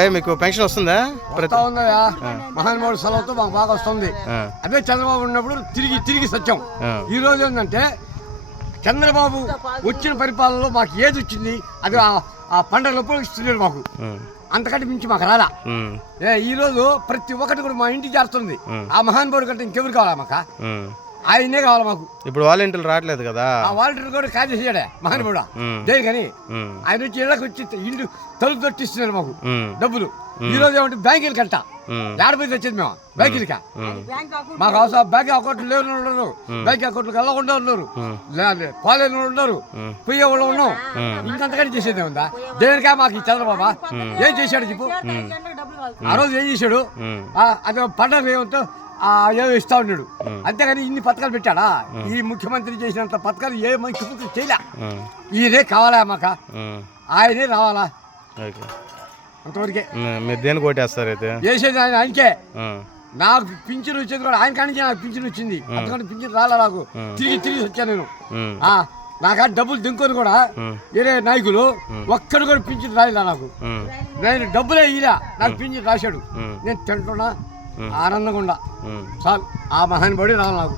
పై మీకు పెన్షన్ వస్తుందా? ఉందయ్యా మహానుభావుడు సెలవుతో మాకు బాగా వస్తుంది. అదే చంద్రబాబు ఉన్నప్పుడు తిరిగి తిరిగి సత్యం. ఈ రోజు ఏంటంటే చంద్రబాబు వచ్చిన పరిపాలనలో మాకు ఏది వచ్చింది అది ఆ- పండుగలప్పుడు ఇస్తున్నాడు మాకు. అంతకంటే మించి మాకు ఏ ఈ రోజు ప్రతి ఒక్కటి కూడా మా ఇంటికి చేరుతుంది ఆ. మహానుభావుడు కంటే ఇంకెవరు కావాలా మాకు. ఆయనే కావాలి మాకు. ఇప్పుడు వాలంటీర్లు రావట్లేదు కదా? ఆ వాలంటీర్ కూడా కాజేసాడే మహానుభావుడు ఉమ్, దేనికని? ఉమ్, ఆయన వచ్చి ఇళ్ళకి వచ్చి ఇల్లు తలుపు తొట్టిస్తున్నారు మాకు. డబ్బులు. ఈ రోజు ఏమంటే బ్యాంకులు కంట ఉమ్, ఏడపోయి తెచ్చేది మేము? బ్యాంకులకా మాకు అవసరం. బ్యాంక్ అకౌంట్లు లేని ఉన్నారు. బ్యాంక్ అకౌంట్లు కళ్ళకుండా ఉన్నారు. లే- పోలేని వాళ్ళు ఉన్నారు. ఉమ్. పోయే వాళ్ళు ఉన్నాం. ఇంకంతకంటే చేసేది ఉందా దేనికా మాకు ఈ చంద్రబాబా? ఏం చేశాడు చెప్పు? ఆ రోజు ఏం చేశాడు? అదే పండుగ ఏమంతో ఆ ఏదో ఇస్తా ఉన్నాడు. అంతేగాని ఇన్ని పథకాలు పెట్టాడా? ఈ ముఖ్యమంత్రి చేసినంత పథకాలు ఏ ముఖ్యమంత్రి చేయలే. ఈయనే కావాలా మాకు. ఆయనే రావాలా? అంతవరకే. ఉమ్, మీరు దేనికి ఓటేస్తారు అయితే? చేసేది ఆయన ఆయనకే. నాకు పింఛన్ వచ్చేది కూడా ఆయన కానించి నాకు పింఛన్ వచ్చింది. అంతకంటే పింఛన్ రాలా నాకు. తిరిగి తిరిగి వచ్చాను నేను. నాకు ఆ డబ్బులు దింకొని కూడా వేరే నాయకులు ఒక్కడు కూడా పింఛన్ రాయలే నాకు? నేను డబ్బులే ఇయ్యలే. నాకు పింఛన్ రాశాడు. నేను తింటున్నా. ఆనందంగా ఉండా. చాలు ఆ మహానుభావుడు రావాలి నాకు